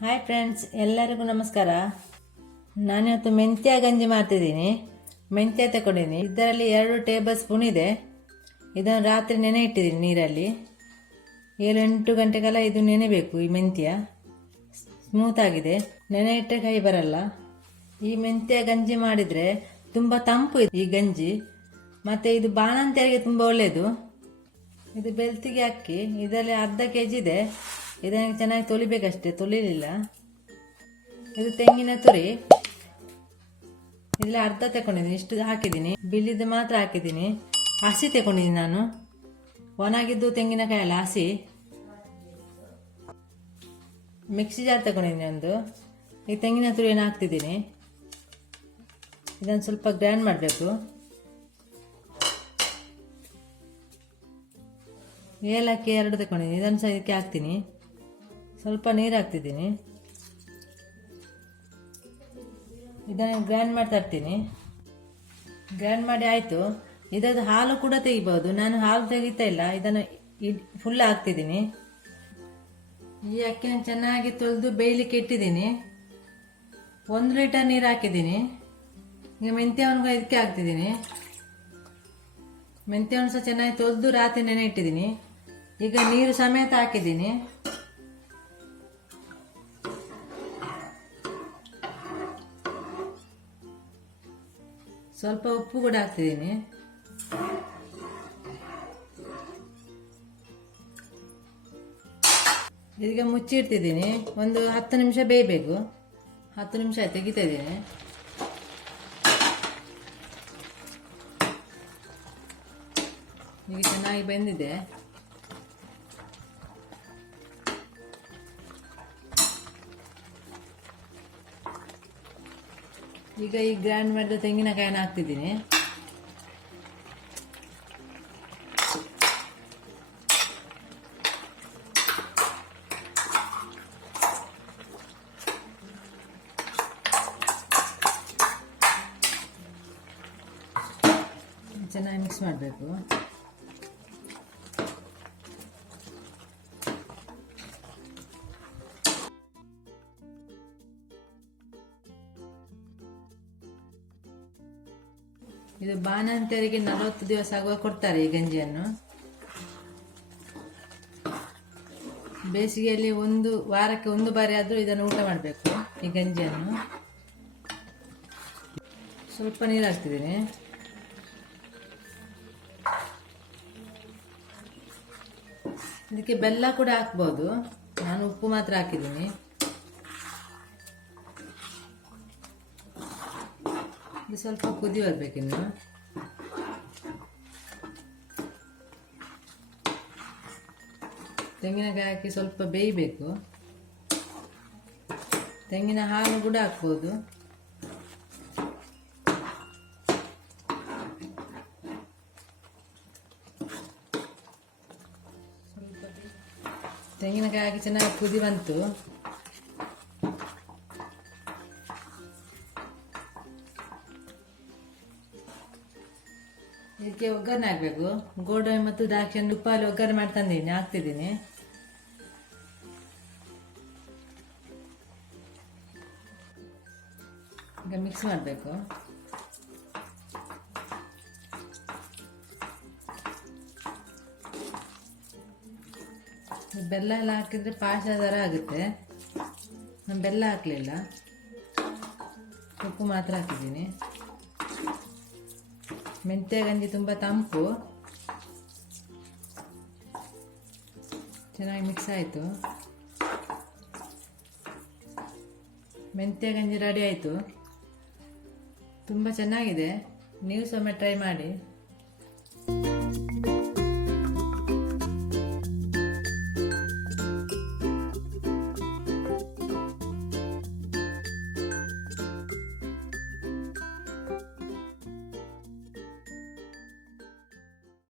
Hi friends, ಎಲ್ಲರಿಗೂ ನಮಸ್ಕಾರ. ನಾನಿವತ್ತು ಮೆಂತ್ಯ ಗಂಜಿ ಮಾಡ್ತಿದ್ದೀನಿ. ಮೆಂತ್ಯ ತಗೊಂಡಿದ್ದೀನಿ. ಇದರಲ್ಲಿ 2 ಟೇಬಲ್ ಸ್ಪೂನ್ ಇದೆ. ಇದನ್ನು ರಾತ್ರಿ ನೆನೆ ಇಟ್ಟಿದ್ದೀನಿ ನೀರಲ್ಲಿ. 7-8 ಗಂಟೆ ಕಾಲ ಇದು ನೆನೆಬೇಕು. ಈ ಮೆಂತ್ಯ ಸ್ಮೂತ್ ಆಗಿದೆ, ನೆನೆ ಇಟ್ಟರೆ ಕೈ ಬರಲ್ಲ. ಈ ಮೆಂತ್ಯ ಗಂಜಿ ಮಾಡಿದರೆ ತುಂಬ ತಂಪು ಇದೆ ಈ ಗಂಜಿ. ಮತ್ತು ಇದು ಬಾಣಂತಿಯರಿಗೆ ತುಂಬ ಒಳ್ಳೆಯದು. ಇದು ಬೆಳ್ತಿಗೆ ಅಕ್ಕಿ, ಇದರಲ್ಲಿ ಅರ್ಧ kg ಇದೆ. ಇದನ್ನು ಚೆನ್ನಾಗಿ ತೊಳಿಬೇಕಷ್ಟೇ, ತೊಳಿಲಿಲ್ಲ. ಇದು ತೆಂಗಿನ ತುರಿ, ಇದರಲ್ಲಿ ಅರ್ಧ ತಗೊಂಡಿದ್ದೀನಿ. ಇಷ್ಟು ಹಾಕಿದ್ದೀನಿ, ಬಿಳಿದು ಮಾತ್ರ ಹಾಕಿದ್ದೀನಿ. ಹಸಿ ತಗೊಂಡಿದ್ದೀನಿ ನಾನು, ಒಣಗಿದ್ದು ತೆಂಗಿನಕಾಯಿ ಅಲ್ಲ, ಹಸಿ. ಮಿಕ್ಸಿ ಜಾರ್ ತಗೊಂಡಿದ್ದೀನಿ ಒಂದು. ಈ ತೆಂಗಿನ ತುರಿಯನ್ನು ಹಾಕ್ತಿದ್ದೀನಿ. ಇದನ್ನು ಸ್ವಲ್ಪ ಗ್ರೈಂಡ್ ಮಾಡಬೇಕು. ಏಲಕ್ಕಿ 2 ತಗೊಂಡಿದ್ದೀನಿ, ಇದನ್ನು ಸಹ ಇದಕ್ಕೆ ಹಾಕ್ತೀನಿ. ಸ್ವಲ್ಪ ನೀರು ಹಾಕ್ತಿದ್ದೀನಿ. ಇದನ್ನು ಗ್ರೈಂಡ್ ಮಾಡ್ತಾ ಇರ್ತೀನಿ. ಗ್ರೈಂಡ್ ಮಾಡಿ ಆಯಿತು. ಇದರದ್ದು ಹಾಲು ಕೂಡ ತೆಗಿಬೋದು. ನಾನು ಹಾಲು ತೆಗಿತಾ ಇಲ್ಲ, ಇದನ್ನು ಫುಲ್ ಹಾಕ್ತಿದ್ದೀನಿ. ಈ ಅಕ್ಕಿನ ಚೆನ್ನಾಗಿ ತೊಳೆದು ಬೇಯಲಿಕ್ಕೆ ಇಟ್ಟಿದ್ದೀನಿ. 1 ಲೀಟರ್ ನೀರು ಹಾಕಿದ್ದೀನಿ. ಈಗ ಮೆಂತ್ಯವನ್ನು ಇದಕ್ಕೆ ಹಾಕ್ತಿದ್ದೀನಿ. ಮೆಂತ್ಯವನ್ನು ಸಹ ಚೆನ್ನಾಗಿ ತೊಳೆದು ರಾತ್ರಿ ನೆನೆ ಇಟ್ಟಿದ್ದೀನಿ. ಈಗ ನೀರು ಸಮೇತ ಹಾಕಿದ್ದೀನಿ. ಸ್ವಲ್ಪ ಉಪ್ಪು ಕೂಡ ಹಾಕ್ತಿದ್ದೀನಿ. ಇದೀಗ ಮುಚ್ಚಿಡ್ತಿದ್ದೀನಿ. ಒಂದು 10 ನಿಮಿಷ ಬೇಯಬೇಕು. 10 ನಿಮಿಷ ಆಯ್ತು, ತೆಗಿತಾ ಇದ್ದೀನಿ. ಈಗ ಚೆನ್ನಾಗಿ ಬೆಂದಿದೆ. ಈಗ ಈ ಗ್ರೈಂಡ್ ಮಾಡಿದ ತೆಂಗಿನಕಾಯಿನ ಹಾಕ್ತಿದ್ದೀನಿ. ಚೆನ್ನಾಗಿ ಮಿಕ್ಸ್ ಮಾಡಬೇಕು. ಇದು ಬಾಣಂತಿಯರಿಗೆ 40 ದಿವಸ ಆಗುವಾಗ ಕೊಡ್ತಾರೆ ಈ ಗಂಜಿಯನ್ನು. ಬೇಸಿಗೆಯಲ್ಲಿ 1 ವಾರಕ್ಕೆ 1 ಬಾರಿ ಆದರೂ ಇದನ್ನು ಊಟ ಮಾಡಬೇಕು, ಈ ಗಂಜಿಯನ್ನು. ಸ್ವಲ್ಪ ನೀರು ಹಾಕ್ತಿದ್ದೀನಿ. ಇದಕ್ಕೆ ಬೆಲ್ಲ ಕೂಡ ಹಾಕ್ಬೋದು. ನಾನು ಉಪ್ಪು ಮಾತ್ರ ಹಾಕಿದ್ದೀನಿ. ಇದು ಸ್ವಲ್ಪ ಕುದಿ ಬರಬೇಕಿನ್ನು. ತೆಂಗಿನಕಾಯಿ ಹಾಕಿ ಸ್ವಲ್ಪ ಬೇಯಬೇಕು. ತೆಂಗಿನ ಹಾಲು ಕೂಡ ಹಾಕ್ಬೋದು. ತೆಂಗಿನಕಾಯಿ ಹಾಕಿ ಚೆನ್ನಾಗಿ ಕುದಿ ಬಂತು. ಇದಕ್ಕೆ ಒಗ್ಗರಣೆ ಹಾಕಬೇಕು. ಗೋಡಂಬಿ ಮತ್ತು ದ್ರಾಕ್ಷಿ ಉಪ್ಪಲ್ಲಿ ಒಗ್ಗರಣೆ ಮಾಡಿ ತಂದಿದ್ದೀನಿ, ಹಾಕ್ತಿದ್ದೀನಿ. ಈಗ ಮಿಕ್ಸ್ ಮಾಡಬೇಕು. ಬೆಲ್ಲ ಎಲ್ಲ ಹಾಕಿದರೆ ಪಾಯಸ ಥರ ಆಗುತ್ತೆ. ನಾನು ಬೆಲ್ಲ ಹಾಕಲಿಲ್ಲ, ಉಪ್ಪು ಮಾತ್ರ ಹಾಕಿದ್ದೀನಿ. ಮೆಂತ್ಯ ಗಂಜಿ ತುಂಬ ತಂಪು. ಚೆನ್ನಾಗಿ ಮಿಕ್ಸ್ ಆಯಿತು. ಮೆಂತ್ಯ ಗಂಜಿ ರೆಡಿ ಆಯಿತು. ತುಂಬ ಚೆನ್ನಾಗಿದೆ. ನೀವು ಸಹ ಟ್ರೈ ಮಾಡಿ.